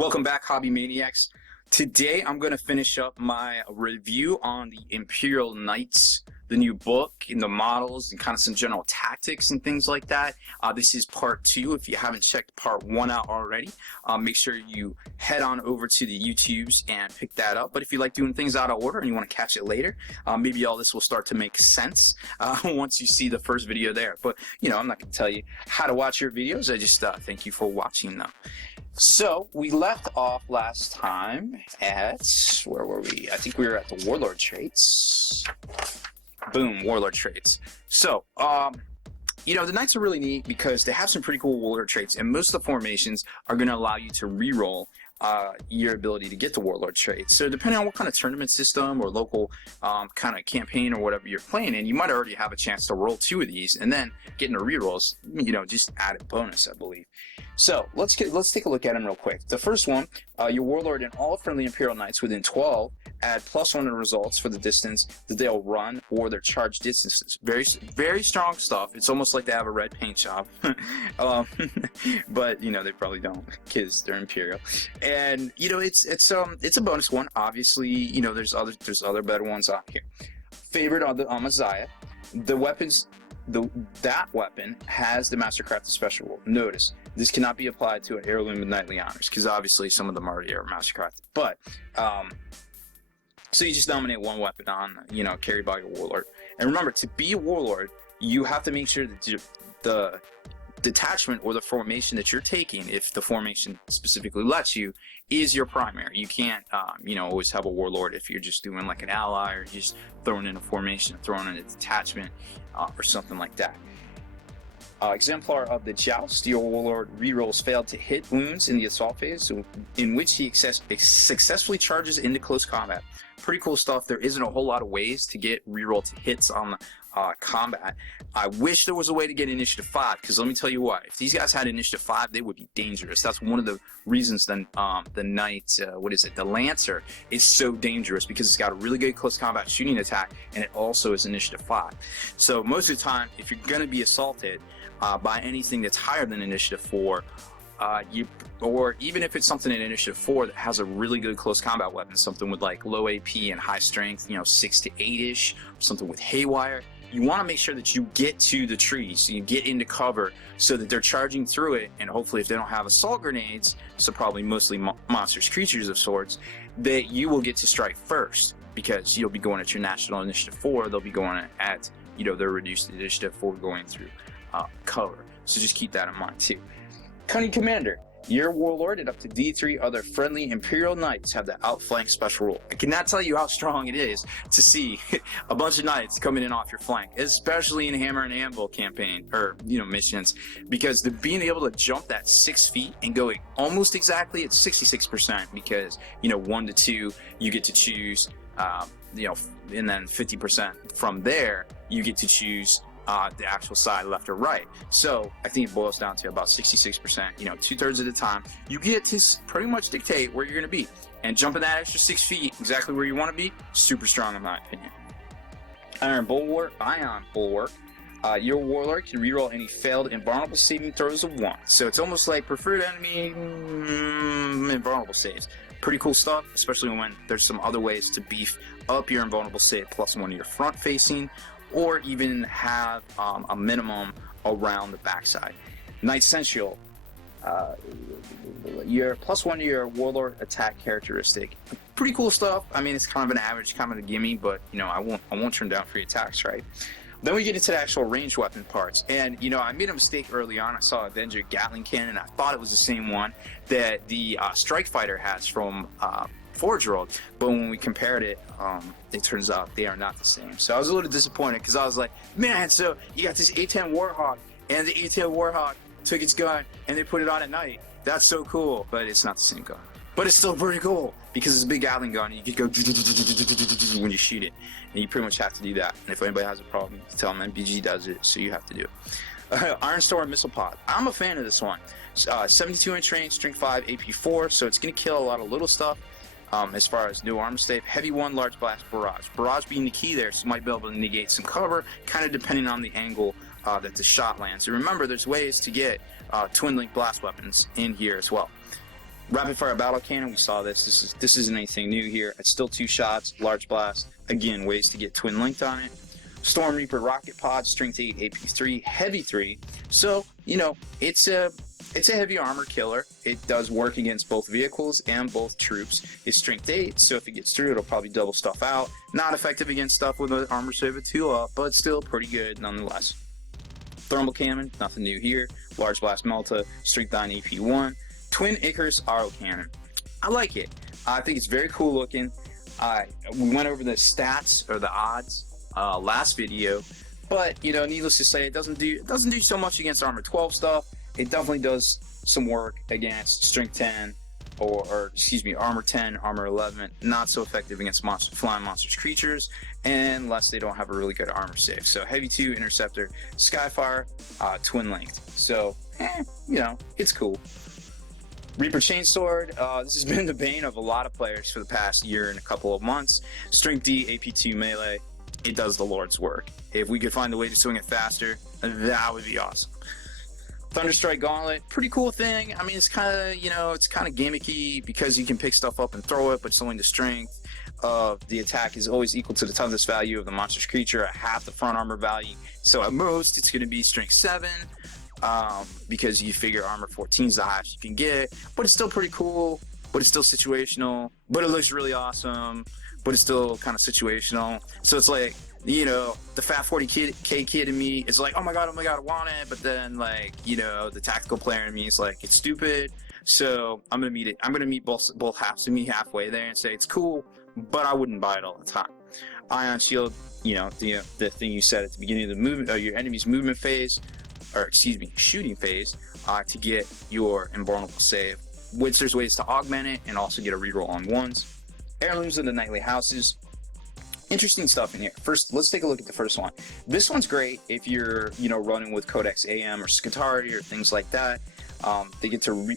Welcome back, Hobby Maniacs. Today I'm going to finish up my review on the Imperial Knights, the new book, and the models, and kind of some general tactics and things like that. This is part 2. If you haven't checked part 1 out already, make sure you head on over to the YouTubes and pick that up. But if you like doing things out of order and you want to catch it later, maybe all this will start to make sense once you see the first video there. But, you know, I'm not going to tell you how to watch your videos. I just thank you for watching them. So, we left off last time at, where were we? I think we were at the Warlord traits. Boom, Warlord traits. So, you know, the Knights are really neat because they have some pretty cool Warlord traits, and most of the formations are going to allow you to reroll your ability to get the Warlord traits. So depending on what kind of tournament system or local kind of campaign or whatever you're playing in, you might already have a chance to roll 2 of these, and then getting the rerolls, you know, just added bonus, I believe. So let's take a look at them real quick. The first one, your Warlord and all friendly Imperial Knights within 12 add +1 to results for the distance that they'll run or their charge distances. Very strong stuff. It's almost like they have a red paint job, but you know they probably don't because they're Imperial. And you know it's a bonus one. Obviously, you know there's other better ones out here. Favorite on the Messiah, the weapons. That weapon has the Mastercrafted special rule. Notice, this cannot be applied to an heirloom with knightly honors, because obviously some of them already are Mastercrafted. But, so you just nominate one weapon on, you know, carried by your Warlord. And remember, to be a Warlord, you have to make sure that the detachment or the formation that you're taking, if the formation specifically lets you, is your primary. You can't, you know, always have a Warlord if you're just doing like an ally or just throwing in a formation, throwing in a detachment, or something like that. Exemplar of the Joust, your Warlord rerolls failed to hit wounds in the assault phase, in which he successfully charges into close combat. Pretty cool stuff. There isn't a whole lot of ways to get reroll to hits on combat. I wish there was a way to get initiative 5, because let me tell you what, if these guys had initiative 5, they would be dangerous. That's one of the reasons the Knight, the Lancer is so dangerous, because it's got a really good close combat shooting attack, and it also is initiative 5. So most of the time, if you're going to be assaulted by anything that's higher than initiative 4, or even if it's something in initiative 4 that has a really good close combat weapon, something with like low AP and high strength, you know, 6 to 8-ish, something with haywire, you want to make sure that you get to the tree, so you get into cover so that they're charging through it, and hopefully if they don't have assault grenades, so probably mostly monsters, creatures of sorts, that you will get to strike first, because you'll be going at your national initiative 4, they'll be going at, you know, their reduced initiative 4 going through cover. So just keep that in mind too. Cunning Commander. Your Warlord and up to D3 other friendly Imperial Knights have the outflank special rule. I cannot tell you how strong it is to see a bunch of Knights coming in off your flank, especially in Hammer and Anvil campaign, or, you know, missions, because being able to jump that 6 feet and go almost exactly at 66%, because, you know, 1 to 2, you get to choose, you know, and then 50% from there, you get to choose the actual side, left or right. So I think it boils down to about 66%, you know, 2/3 of the time you get to pretty much dictate where you're going to be, and jumping that extra 6 feet exactly where you want to be, super strong in my opinion. Ion Bulwark, your Warlord can reroll any failed invulnerable saving throws of 1. So it's almost like preferred enemy invulnerable saves. Pretty cool stuff, especially when there's some other ways to beef up your invulnerable save +1 to your front facing, or even have a minimum around the backside. Knight Sensual, your +1 to your Warlord attack characteristic. Pretty cool stuff. I mean, it's kind of an average, kind of a gimme, but you know, I won't turn down free attacks, right? Then we get into the actual ranged weapon parts, and you know, I made a mistake early on. I saw Avenger Gatling Cannon. I thought it was the same one that the Strike Fighter has from Forge World, but when we compared it, it turns out they are not the same. So I was a little disappointed, because I was like, man, so you got this A10 Warhawk, and the A10 Warhawk took its gun and they put it on at night. That's so cool, but it's not the same gun. But it's still pretty cool, because it's a big Gatling gun, and you can go when you shoot it, and you pretty much have to do that. And if anybody has a problem, tell them MPG does it, so you have to do it. Iron Storm Missile Pod. I'm a fan of this one. 72-inch range, strength 5, AP 4, so it's going to kill a lot of little stuff. As far as new armor stave, heavy 1, large blast, barrage. Barrage being the key there, so you might be able to negate some cover, kind of depending on the angle that the shot lands. And remember, there's ways to get twin link blast weapons in here as well. Rapid fire battle cannon, we saw this. This isn't anything new here. It's still 2 shots, large blast. Again, ways to get twin linked on it. Storm Reaper rocket pod, strength 8, AP 3, heavy 3. So, you know, it's a heavy armor killer. It does work against both vehicles and both troops. It's strength 8, so if it gets through, it'll probably double stuff out. Not effective against stuff with an armor save of 2 up, but still pretty good nonetheless. Thermal cannon, nothing new here. Large blast melta, strength 9, AP 1. Twin Icarus auto cannon. I like it. I think it's very cool looking. We went over the stats or the odds last video, but you know, needless to say, it doesn't do so much against armor 12 stuff. It definitely does some work against strength 10 or excuse me, armor 10, armor 11. Not so effective against flying monsters creatures unless they don't have a really good armor save. So heavy 2 interceptor, skyfire, twin linked. So you know, it's cool. Reaper Chainsword, this has been the bane of a lot of players for the past year and a couple of months. Strength D, AP2 melee, it does the Lord's work. If we could find a way to swing it faster, that would be awesome. Thunderstrike Gauntlet, pretty cool thing. I mean, it's kind of, you know, it's kind of gimmicky because you can pick stuff up and throw it, but it's only the strength of the attack is always equal to the toughness value of the monster's creature at half the front armor value. So at most, it's going to be strength 7. Because you figure armor 14 is the highest you can get, but it's still pretty cool, but it's still situational, but it looks really awesome, but it's still kind of situational. So it's like, you know, the fat 40k kid in me is like, oh my god, I want it, but then like, you know, the tactical player in me is like, it's stupid. So I'm gonna meet both halves of me halfway there and say it's cool, but I wouldn't buy it all the time. Ion Shield, you know, the thing you said at the beginning of the movement, your enemy's movement phase, or excuse me, shooting phase, to get your invulnerable save, which there's ways to augment it and also get a reroll on 1s. Heirlooms of the Nightly Houses, interesting stuff in here. First, let's take a look at the first one. This one's great if you're, you know, running with Codex AM or Scutari or things like that. They get to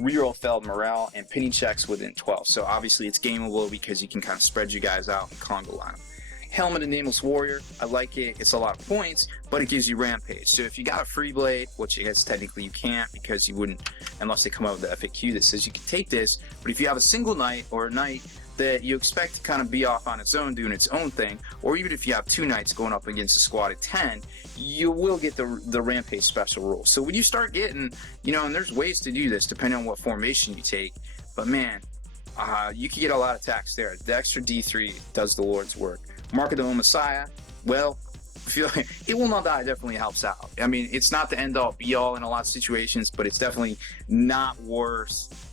reroll failed morale and pity checks within 12. So obviously it's gameable because you can kind of spread you guys out and conga line them. Helmet of Nameless Warrior, I like it. It's a lot of points, but it gives you Rampage. So if you got a free blade, which I guess technically you can't because you wouldn't, unless they come out with the FAQ that says you can take this, but if you have a single knight or a knight that you expect to kind of be off on its own, doing its own thing, or even if you have 2 knights going up against a squad of 10, you will get the Rampage special rule. So when you start getting, you know, and there's ways to do this depending on what formation you take, but man, you can get a lot of attacks there. The extra D3 does the Lord's work. Mark of the Messiah, well, I feel like it will not die definitely helps out. I mean, it's not the end all be all in a lot of situations, but it's definitely not worth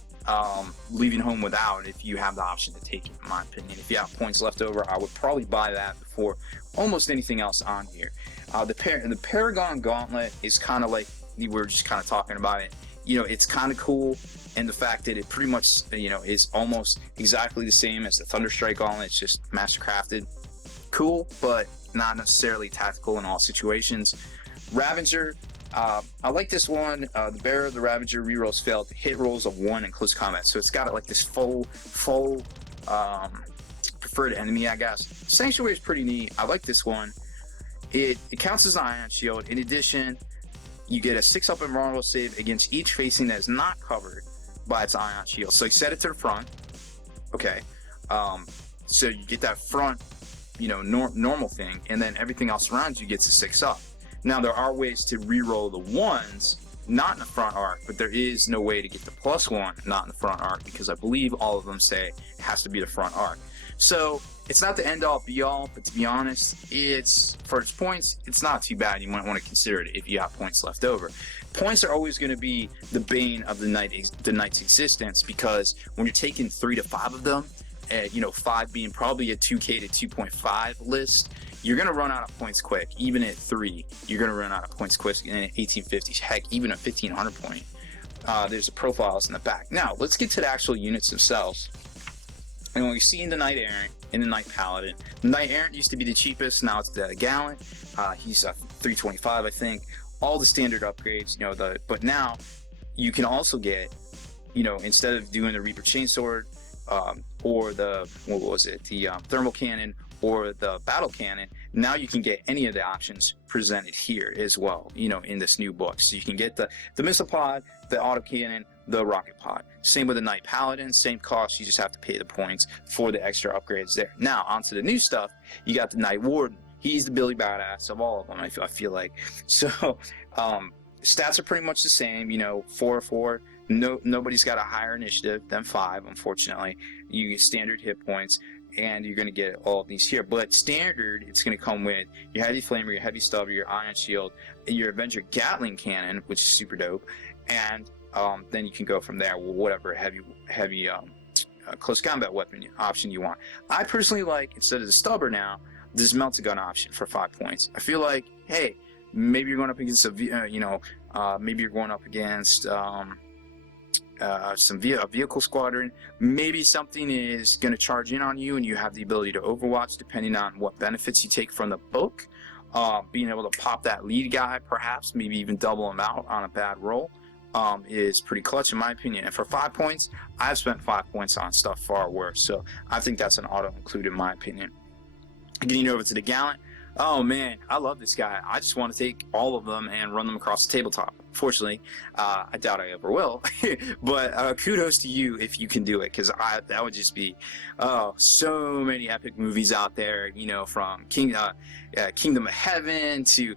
leaving home without if you have the option to take it, in my opinion. If you have points left over, I would probably buy that before almost anything else on here. The Paragon Gauntlet is kind of like, we were just kind of talking about it. You know, it's kind of cool, and the fact that it pretty much, you know, is almost exactly the same as the Thunderstrike Gauntlet. It's just mastercrafted. Cool, but not necessarily tactical in all situations. Ravager, I like this one. The Bearer of the Ravager rerolls failed hit rolls of 1 in close combat, so it's got like this full preferred enemy, I guess. Sanctuary is pretty neat. I like this one. It counts as an Ion Shield. In addition, you get a 6-up invulnerable save against each facing that is not covered by its Ion Shield. So you set it to the front. Okay, so you get that front, you know, normal thing, and then everything else around you gets a 6-up. Now there are ways to re-roll the 1s not in the front arc, but there is no way to get the +1 not in the front arc because I believe all of them say it has to be the front arc. So it's not the end all be all, but to be honest, it's for its points, it's not too bad. You might want to consider it if you have points left over. Points are always going to be the bane of the knight's existence, because when you're taking 3 to 5 of them, you know, 5 being probably a 2k to 2.5 list, you're going to run out of points quick. Even at 3, you're going to run out of points quick in 1850s. Heck, even at 1500 point. There's the profiles in the back. Now, let's get to the actual units themselves. And when we see in the Knight Errant and the Knight Paladin, the Knight Errant used to be the cheapest, now it's the Gallant. He's 325, I think. All the standard upgrades, you know, but now you can also get, you know, instead of doing the Reaper Chainsword, or the, what was it, the thermal cannon, or the battle cannon, now you can get any of the options presented here as well, you know, in this new book. So you can get the missile pod, the autocannon, the rocket pod. Same with the Knight Paladin, same cost, you just have to pay the points for the extra upgrades there. Now, onto the new stuff, you got the Knight Warden. He's the Billy Badass of all of them, I feel like. So, stats are pretty much the same, you know, 4/4. Nobody's got a higher initiative than 5, unfortunately. You get standard hit points, and you're going to get all of these here. But standard, it's going to come with your heavy flamer, your heavy stubber, your ion shield, your Avenger Gatling cannon, which is super dope, and then you can go from there with whatever heavy close combat weapon option you want. I personally like, instead of the stubber now, this melt-a-gun option for 5 points. I feel like, hey, maybe you're going up against maybe you're going up against a vehicle squadron. Maybe something is going to charge in on you, and you have the ability to overwatch depending on what benefits you take from the book. Being able to pop that lead guy, perhaps, maybe even double him out on a bad roll, is pretty clutch in my opinion. And for 5 points, I've spent 5 points on stuff far worse. So I think that's an auto include in my opinion. Getting over to the Gallant. Oh man, I love this guy. I just want to take all of them and run them across the tabletop. Fortunately, I doubt I ever will. But kudos to you if you can do it, because that would just be so many epic movies out there. You know, from Kingdom of Heaven to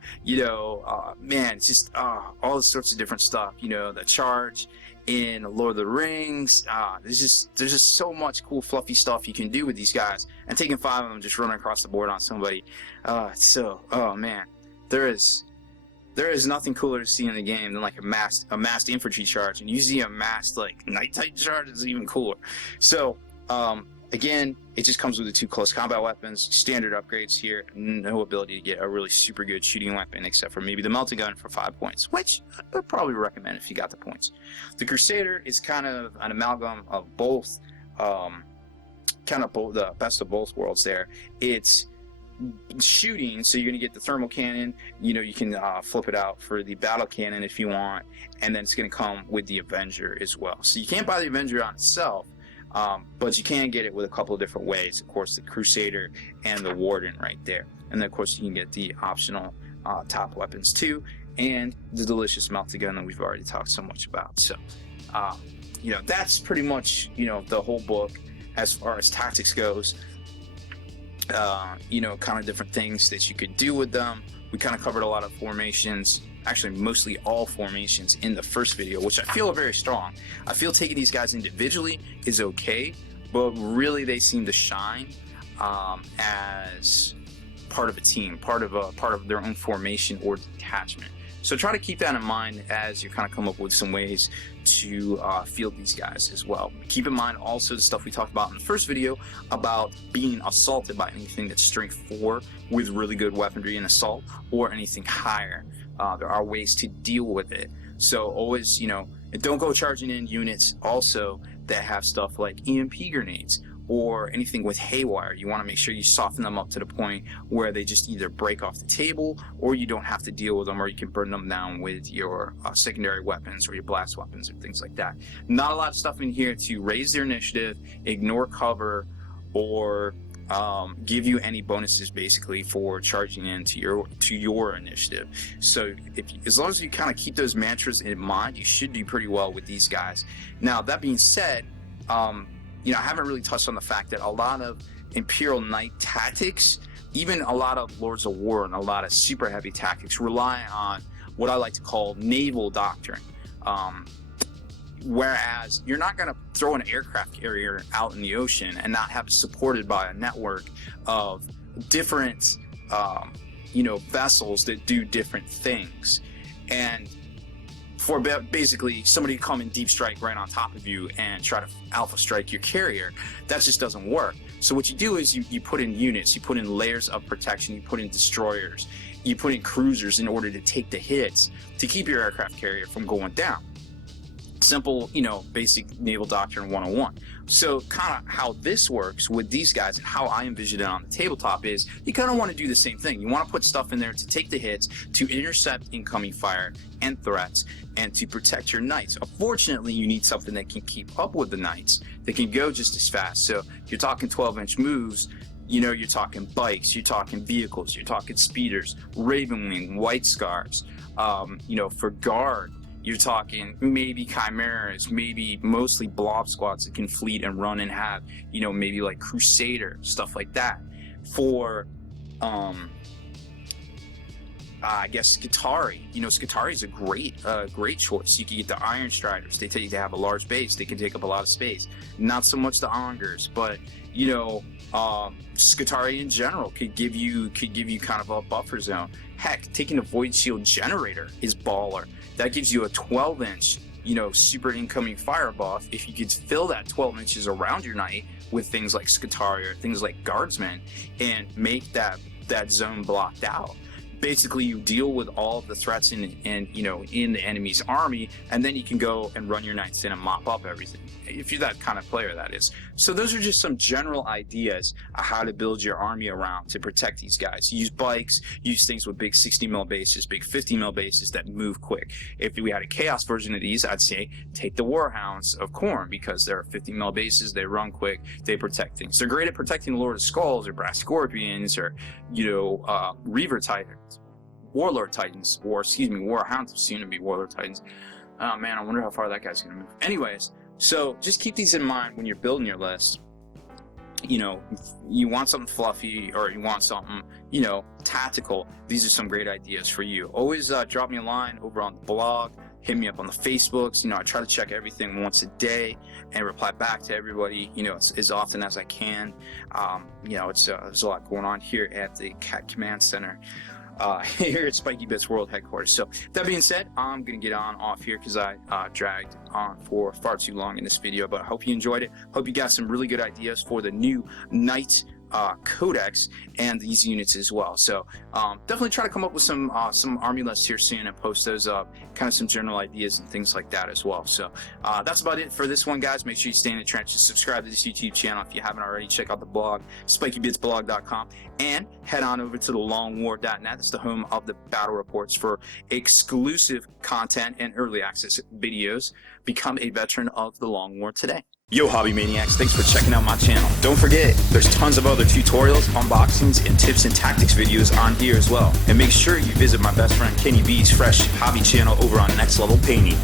man, it's just all sorts of different stuff. You know, the Charge in Lord of the Rings. There's just so much cool fluffy stuff you can do with these guys, and taking 5 of them, just running across the board on somebody. Oh man, there is nothing cooler to see in the game than like a massed infantry charge, and usually a massed like Knight Titan charge is even cooler. So again, it just comes with the 2 close combat weapons, standard upgrades here, no ability to get a really super good shooting weapon except for maybe the melting gun for 5 points, which I would probably recommend if you got the points. The Crusader is kind of an amalgam of both, the best of both worlds there. It's shooting, so you're going to get the thermal cannon, you can flip it out for the battle cannon if you want, and then it's going to come with the Avenger as well. So you can't buy the Avenger on itself, but you can get it with a couple of different ways. Of course, the Crusader and the Warden right there. And then, of course, you can get the optional top weapons too, and the delicious melting gun that we've already talked so much about. So, that's pretty much, the whole book as far as tactics goes. Kind of different things that you could do with them. We kind of covered a lot of formations, actually mostly all formations in the first video, which I feel are very strong. I feel taking these guys individually is okay, but really they seem to shine as part of a team, part of their own formation or detachment. So try to keep that in mind as you kind of come up with some ways to field these guys as well. Keep in mind also the stuff we talked about in the first video about being assaulted by anything that's strength 4 with really good weaponry and assault, or anything higher. There are ways to deal with it. So always, don't go charging in units also that have stuff like EMP grenades or anything with haywire. You want to make sure you soften them up to the point where they just either break off the table, or you don't have to deal with them, or you can burn them down with your secondary weapons or your blast weapons or things like that. Not a lot of stuff in here to raise their initiative, ignore cover, or give you any bonuses basically for charging into your initiative. So as long as you kind of keep those mantras in mind, you should do pretty well with these guys. Now that being said, I haven't really touched on the fact that a lot of Imperial Knight tactics, even a lot of Lords of War and a lot of super heavy tactics, rely on what I like to call naval doctrine. Whereas you're not going to throw an aircraft carrier out in the ocean and not have it supported by a network of different, vessels that do different things. And for basically somebody to come and deep strike right on top of you and try to alpha strike your carrier, that just doesn't work. So what you do is you put in units, you put in layers of protection, you put in destroyers, you put in cruisers in order to take the hits to keep your aircraft carrier from going down. Simple, basic naval doctrine 101. So kind of how this works with these guys and how I envision it on the tabletop is you kind of want to do the same thing. You want to put stuff in there to take the hits, to intercept incoming fire and threats, and to protect your knights. Unfortunately, you need something that can keep up with the knights, that can go just as fast. So if you're talking 12-inch moves, You know, you're talking bikes, you're talking vehicles, you're talking speeders, Ravenwing, White Scars. You know, for guard, you're talking maybe chimeras, maybe mostly blob squads that can fleet and run and have, you know, maybe like Crusader, stuff like that. For I guess Skitarii. You know, Skitarii is a great choice. You can get the Iron Striders. They have a large base. They can take up a lot of space. Not so much the Ongers, but you know, Skitarii in general could give you kind of a buffer zone. Heck, taking a Void Shield Generator is baller. That gives you a 12-inch, you know, super incoming fire buff. If you could fill that 12 inches around your knight with things like Skitarii or things like Guardsmen and make that zone blocked out. Basically, you deal with all of the threats in you know, in the enemy's army, and then you can go and run your knights in and mop up everything. If you're that kind of player, that is. So those are just some general ideas of how to build your army around to protect these guys. Use bikes, use things with big 60 mil bases, big 50 mil bases that move quick. If we had a chaos version of these, I'd say take the Warhounds of Khorne, because they're 50 mil bases, they run quick, they protect things. They're great at protecting the Lord of Skulls or Brass Scorpions or, you know, Reaver Titans, Warlord Titans, or excuse me, Warhounds, soon to be Warlord Titans. Oh man, I wonder how far that guy's gonna move. Anyways, so just keep these in mind when you're building your list. You know, you want something fluffy or you want something, you know, tactical. These are some great ideas for you. Always drop me a line over on the blog. Hit me up on the Facebooks. You know, I try to check everything once a day and reply back to everybody, you know, as often as I can. You know, there's a lot going on here at the CAT Command Center. Here at Spiky Bits World Headquarters. So that being said, I'm gonna get off here because I dragged on for far too long in this video, but I hope you enjoyed it. Hope you got some really good ideas for the new Knights Codex and these units as well. So definitely try to come up with some army lists here soon and post those up, kind of some general ideas and things like that as well. So that's about it for this one, guys. Make sure you stay in the trenches, subscribe to this YouTube channel if you haven't already. Check out the blog, spikybitsblog.com, and head on over to thelongwar.net. That's the home of the battle reports for exclusive content and early access videos. Become a veteran of the Long War today. Yo, Hobby Maniacs, thanks for checking out my channel. Don't forget, there's tons of other tutorials, unboxings, and tips and tactics videos on here as well. And make sure you visit my best friend Kenny B's fresh hobby channel over on Next Level Painting.